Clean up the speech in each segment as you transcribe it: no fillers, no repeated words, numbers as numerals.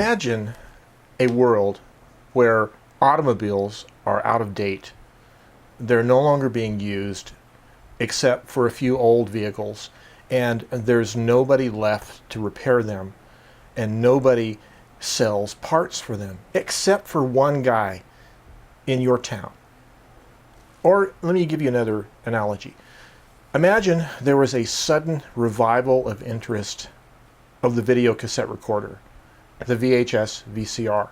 Imagine a world where automobiles are out of date. They're no longer being used except for a few old vehicles, and there's nobody left to repair them, and nobody sells parts for them except for one guy in your town. Or let me give you another analogy. Imagine there was a sudden revival of interest of the video cassette recorder, the VHS VCR,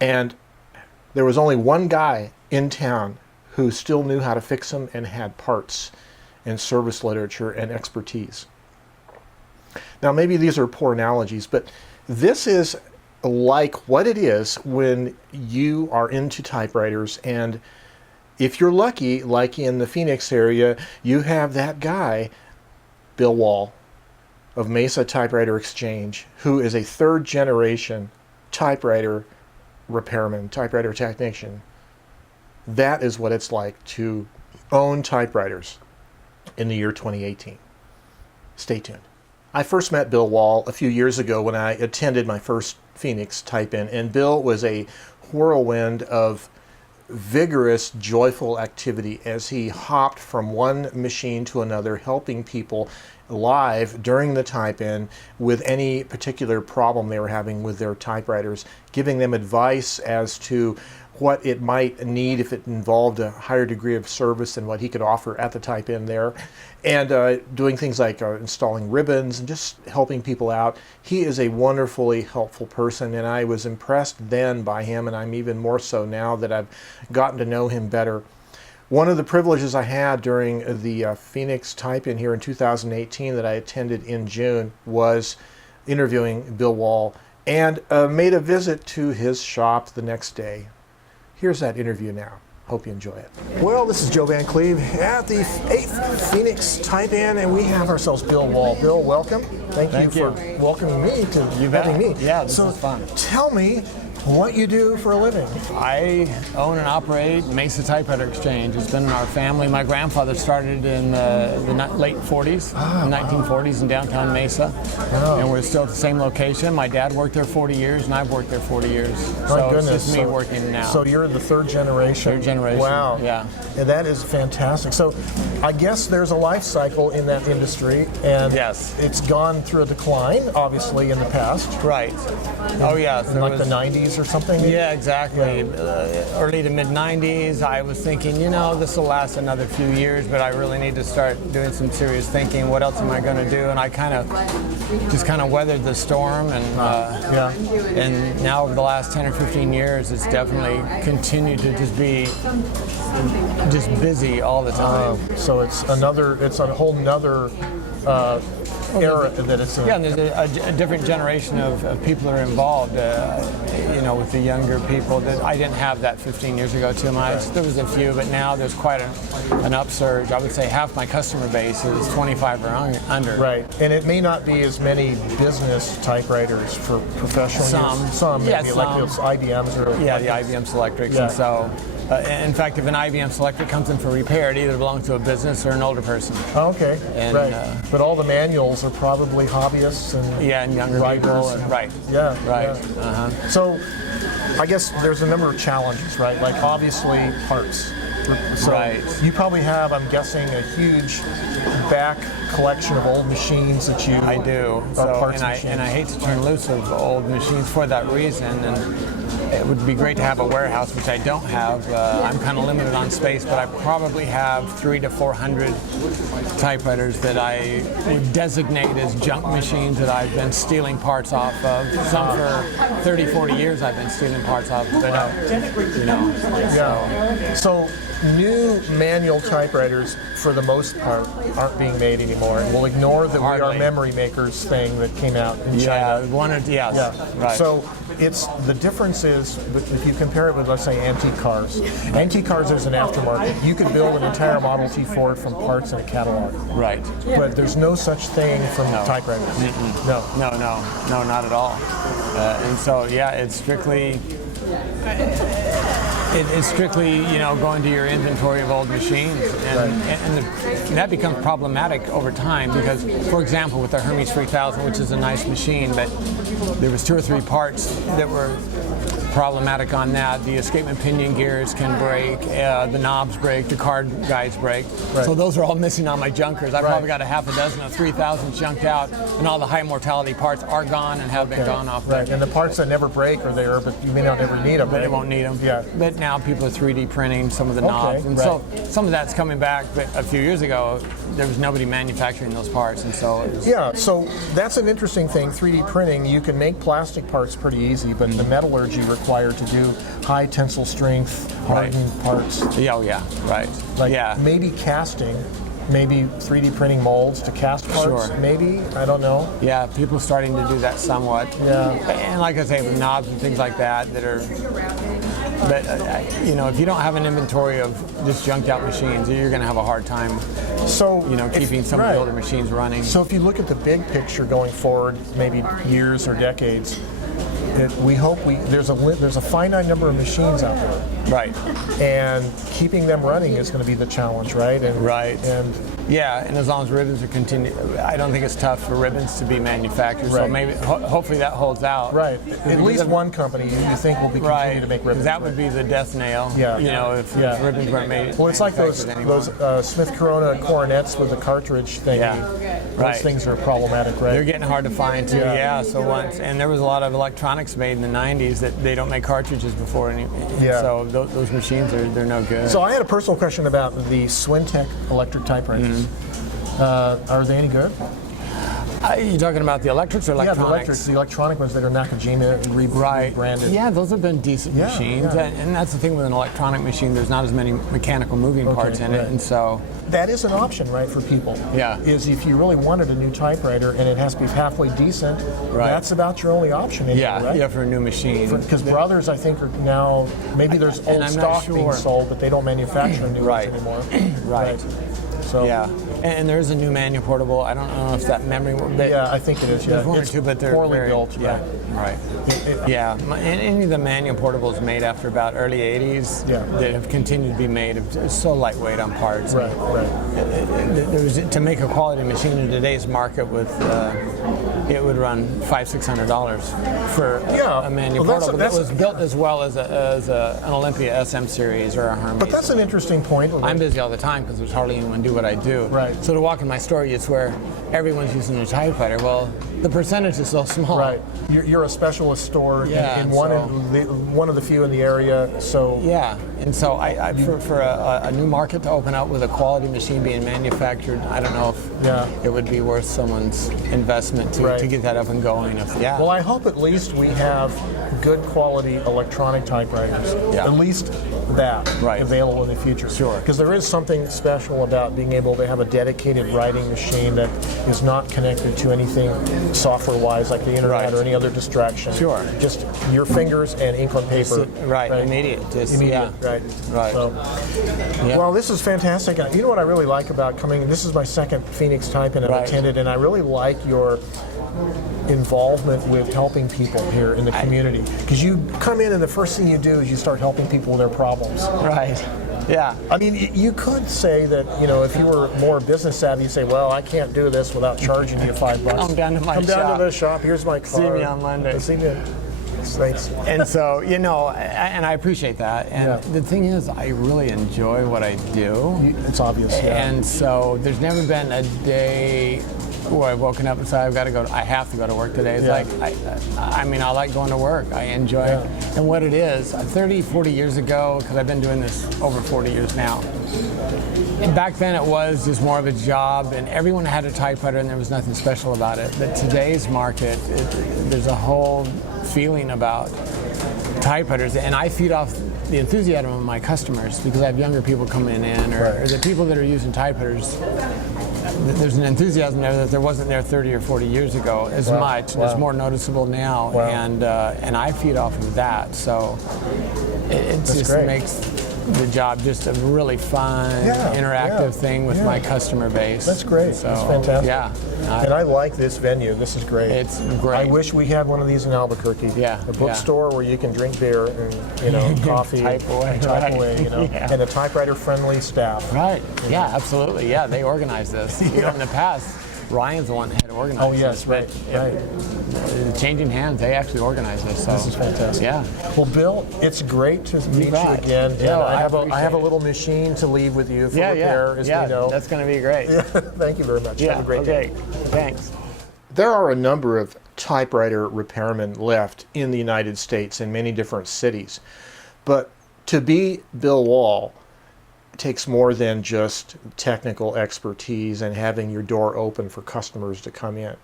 and there was only one guy in town who still knew how to fix them and had parts and service literature and expertise. Now maybe these are poor analogies, but this is like what it is when you are into typewriters, and if you're lucky, like in the Phoenix area, you have that guy, Bill Wahl of Mesa Typewriter Exchange, who is a third generation typewriter repairman, typewriter technician. That is what it's like to own typewriters in the year 2018. Stay tuned. I first met Bill Wahl a few years ago when I attended my first Phoenix Type-In, and Bill was a whirlwind of vigorous, joyful activity as he hopped from one machine to another, helping people live during the type-in with any particular problem they were having with their typewriters, giving them advice as to what it might need if it involved a higher degree of service than what he could offer at the type-in there, and doing things like installing ribbons and just helping people out. He is a wonderfully helpful person, and I was impressed then by him, and I'm even more so now that I've gotten to know him better. One of the privileges I had during the Phoenix Type-In here in 2018 that I attended in June was interviewing Bill Wahl, and made a visit to his shop the next day. Here's that interview now. Hope you enjoy it. Well, this is Joe Van Cleve at the 8th Phoenix Type-In, and we have ourselves Bill Wahl. Bill, welcome. Thank you for welcoming me to having me. Yeah, this is fun. Tell me what you do for a living. I own and operate Mesa Typewriter Exchange. It's been in our family. My grandfather started in the late 40s, 1940s in downtown Mesa. Wow. And we're still at the same location. My dad worked there 40 years, and I've worked there 40 years. So it's just me working now. So you're the third generation? Third generation. Wow. Yeah. And that is fantastic. So I guess there's a life cycle in that industry, and yes, it's gone through a decline, obviously, in the past. Right. Oh, yeah. In like the 90s or something? Yeah, exactly. Early to mid 90s, I was thinking, you know, this will last another few years, but I really need to start doing some serious thinking. What else am I going to do? And I just kind of weathered the storm, and and now over the last 10 or 15 years, it's definitely continued to just be busy all the time. So it's a whole nother era that it's in. Yeah, and there's a different generation of people that are involved, you know, with the younger people. That I didn't have that 15 years ago too much. There was a few, but now there's quite an upsurge. I would say half my customer base is 25 or under. Right, and it may not be as many business typewriters for professional use. Some, yeah, maybe like those IBMs or... Yeah, the IBM Selectrics, and so... in fact, if an IBM Selector comes in for repair, it either belongs to a business or an older person. Oh, okay, and, right. But all the manuals are probably hobbyists and and younger people. Right. Yeah. Right. Yeah. So, I guess there's a number of challenges, right? Like obviously parts. So right. You probably have, I'm guessing, a huge back collection of old machines that you... I do. Parts and I hate to turn loose of old machines for that reason. And it would be great to have a warehouse, which I don't have. I'm kind of limited on space, but I probably have 300 to 400 typewriters that I would designate as junk machines that I've been stealing parts off of. Some for 30, 40 years I've been stealing parts off, but you know. Yeah. So new manual typewriters, for the most part, aren't being made anymore. And we'll ignore the We Are Memory Makers thing that came out in China. Right. So it's the difference is, if you compare it with, let's say, antique cars. Antique cars is an aftermarket. You could build an entire Model T Ford from parts in a catalog. Right. But there's no such thing from typewriters. No, not at all. And so, yeah, it's strictly... It's strictly, going to your inventory of old machines, and that becomes problematic over time because, for example, with the Hermes 3000, which is a nice machine, but there was 2 or 3 parts that were problematic on that. The escapement pinion gears can break, the knobs break, the card guides break. So those are all missing on my junkers. I've probably got a half a dozen of 3000s junked out, and all the high mortality parts are gone and have been gone off. And the parts that never break are there, but you may not ever need them. But you won't need them. Yeah. But now people are 3D printing some of the knobs, and so some of that's coming back. But a few years ago, there was nobody manufacturing those parts, and so so that's an interesting thing. 3D printing, you can make plastic parts pretty easy, but the metallurgy required to do high tensile strength, hardened parts. Maybe casting, maybe 3D printing molds to cast parts. Maybe, I don't know. Yeah, people are starting to do that somewhat. Yeah, and like I say, with knobs and things like that are. But if you don't have an inventory of just junked out machines, you're going to have a hard time. So keeping some of the older machines running. So if you look at the big picture going forward, maybe years or decades, we hope there's a finite number of machines out there, and keeping them running is going to be the challenge, right? And and as long as ribbons are I don't think it's tough for ribbons to be manufactured. So maybe hopefully that holds out. At least one company you think will be continue to make ribbons. That would be the death nail. If ribbons weren't made. Well, it's like those Smith Corona coronets with the cartridge thing. Those things are problematic, right? They're getting hard to find too. And there was a lot of electronics made in the 90s that they don't make cartridges before so those machines they're no good. So I had a personal question about the Swintech electric typewriters. Are they any good? Are you talking about the electrics or electronics? The electronic ones that are Nakajima rebranded. Yeah, those have been decent machines, and that's the thing with an electronic machine. There's not as many mechanical moving parts in it, and so that is an option, right, for people. Is if you really wanted a new typewriter and it has to be halfway decent, that's about your only option. Right? For a new machine. Because Brothers, I think, are now maybe there's old stock being sold, but they don't manufacture new ones anymore. So and there's a new manual portable. I don't know if that memory. I think it is. There's one or two, but they're poorly built. Any of the manual portables made after about early '80s that have continued to be made are so lightweight on parts. To make a quality machine in today's market with. It would run $500-600 for a manual portable that was built as well as an Olympia SM series or a Hermes. But that's an interesting point. I'm busy all the time because there's hardly anyone do what I do. So to walk in my store, you swear everyone's using a typewriter. Well, the percentage is so small. You're a specialist store in one of the few in the area. So and so I for a new market to open up with a quality machine being manufactured, I don't know if it would be worth someone's investment to get that up and going. Well, I hope at least we have good quality electronic typewriters. At least that available in the future. Because there is something special about being able to have a dedicated writing machine that is not connected to anything software-wise like the internet or any other distraction. Just your fingers and ink on paper. Immediate. So, well, this is fantastic. You know what I really like about coming? This is my second Phoenix Type-In I've attended, and I really like your involvement with helping people here in the community. Because you come in and the first thing you do is you start helping people with their problems. I mean, you could say that, if you were more business savvy, you say, well, I can't do this without charging you $5. Come down to my shop. Come down to the shop. Here's my card. See me on Monday. See me. Thanks. And so, and I appreciate that. And the thing is, I really enjoy what I do. It's obvious. And so there's never been a day where I've woken up and said, I have to go to work today. It's like, I like going to work. I enjoy it. And what it is, 30, 40 years ago, because I've been doing this over 40 years now, and back then it was just more of a job, and everyone had a typewriter and there was nothing special about it. But today's market, there's a whole feeling about typewriters, and I feed off the enthusiasm of my customers because I have younger people coming in, or the people that are using typewriters. There's an enthusiasm there that there wasn't there 30 or 40 years ago as much. It's more noticeable now, and I feed off of that. So it just makes the job just a really fun, interactive thing with my customer base. That's great. So, That's fantastic. Yeah. And I like this venue. This is great. It's great. I wish we had one of these in Albuquerque. Yeah. A bookstore where you can drink beer and coffee. Type away. And type Right. away, and a typewriter-friendly staff. Right. Yeah, absolutely. Yeah, they organize this. In the past, Ryan's the one that had organized Oh yes, this, right. Changing hands, they actually organize this. So. This is fantastic. Yeah. Well, Bill, it's great to meet you bet. again. And Yeah, I have appreciate a it. little machine to leave with you for repair, as we know. That's going to be great. Thank you very much. Have a great day. Thanks. There are a number of typewriter repairmen left in the United States in many different cities. But to be Bill Wahl takes more than just technical expertise and having your door open for customers to come in.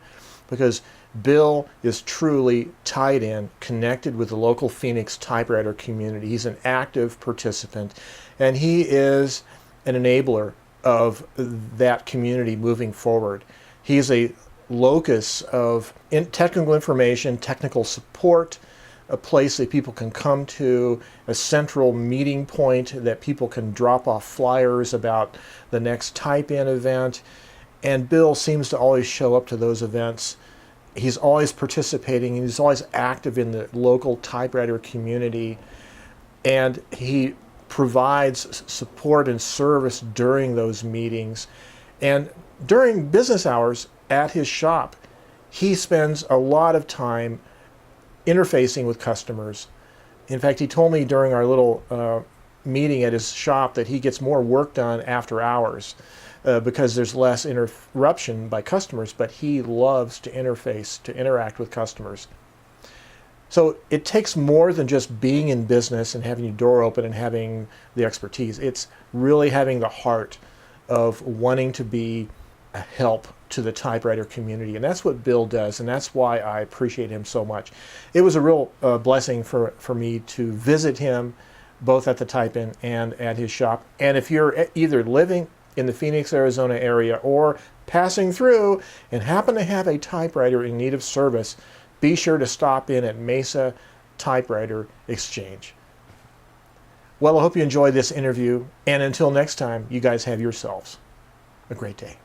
Because Bill is truly tied in, connected with the local Phoenix typewriter community. He's an active participant, and he is an enabler of that community moving forward. He is a locus of technical information, technical support, a place that people can come to, a central meeting point that people can drop off flyers about the next type-in event. And Bill seems to always show up to those events. He's always participating, and he's always active in the local typewriter community. And he provides support and service during those meetings. And during business hours at his shop, he spends a lot of time interfacing with customers. In fact, he told me during our little meeting at his shop that he gets more work done after hours because there's less interruption by customers, but he loves to interface, to interact with customers. So it takes more than just being in business and having your door open and having the expertise. It's really having the heart of wanting to be a help to the typewriter community, and that's what Bill does, and that's why I appreciate him so much. It was a real blessing for me to visit him both at the Type-In and at his shop. And if you're either living in the Phoenix, Arizona area or passing through and happen to have a typewriter in need of service, be sure to stop in at Mesa Typewriter Exchange. Well, I hope you enjoyed this interview, and until next time, you guys have yourselves a great day.